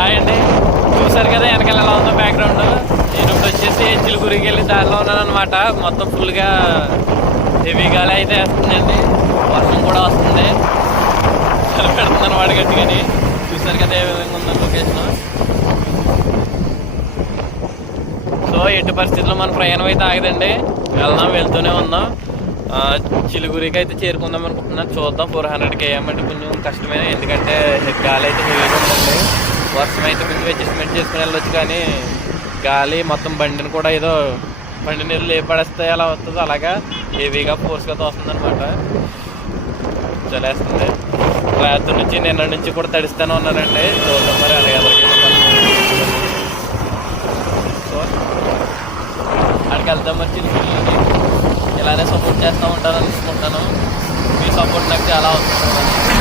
Hi అండి. చూసారు కదా వెనకాల ఎలా ఉందో బ్యాక్గ్రౌండ్. నేను ఇప్పుడు వచ్చేసి చిలుకూరికి వెళ్ళి దారిలో ఉన్నాను అనమాట. మొత్తం ఫుల్గా హెవీ గాలి అయితే వేస్తుందండి, వర్షం కూడా వస్తుంది, చలి పెడుతుంది అనమాట గట్టిగాని. చూసారు కదా ఏ విధంగా ఉందో లొకేషన్. సో ఎట్టి పరిస్థితుల్లో మన ప్రయాణం అయితే ఆగదండి, వెళ్తూనే ఉందాం. చిలుగురికి అయితే చేరుకుందాం అనుకుంటున్నాను. చూద్దాం. 400 km అంటే కొంచెం కష్టమే, ఎందుకంటే గాలి అయితే హెవీగా ఉంటుంది. వర్షం అయితే కొంచెం అడ్జస్ట్మెంట్ చేసుకుని వెళ్ళొచ్చు, కానీ గాలి మొత్తం బండిని కూడా ఏదో బండి నీళ్ళు లేపడేస్తే ఎలా వస్తుందో అలాగా హెవీగా ఫోర్స్గా తోస్తుంది అనమాట. చలేస్తుంది. రాత్రి నుంచి నిన్న నుంచి కూడా తడిస్తూనే ఉన్నానండి. చూద్దాం మరి అలాగే సో అక్కడికి వెళ్తాం. మరి చిలుకూరులోని ఇలానే సపోర్ట్ చేస్తూ ఉంటానని అనుకుంటున్నాను. మీ సపోర్ట్ నాకు చాలా అవసరం.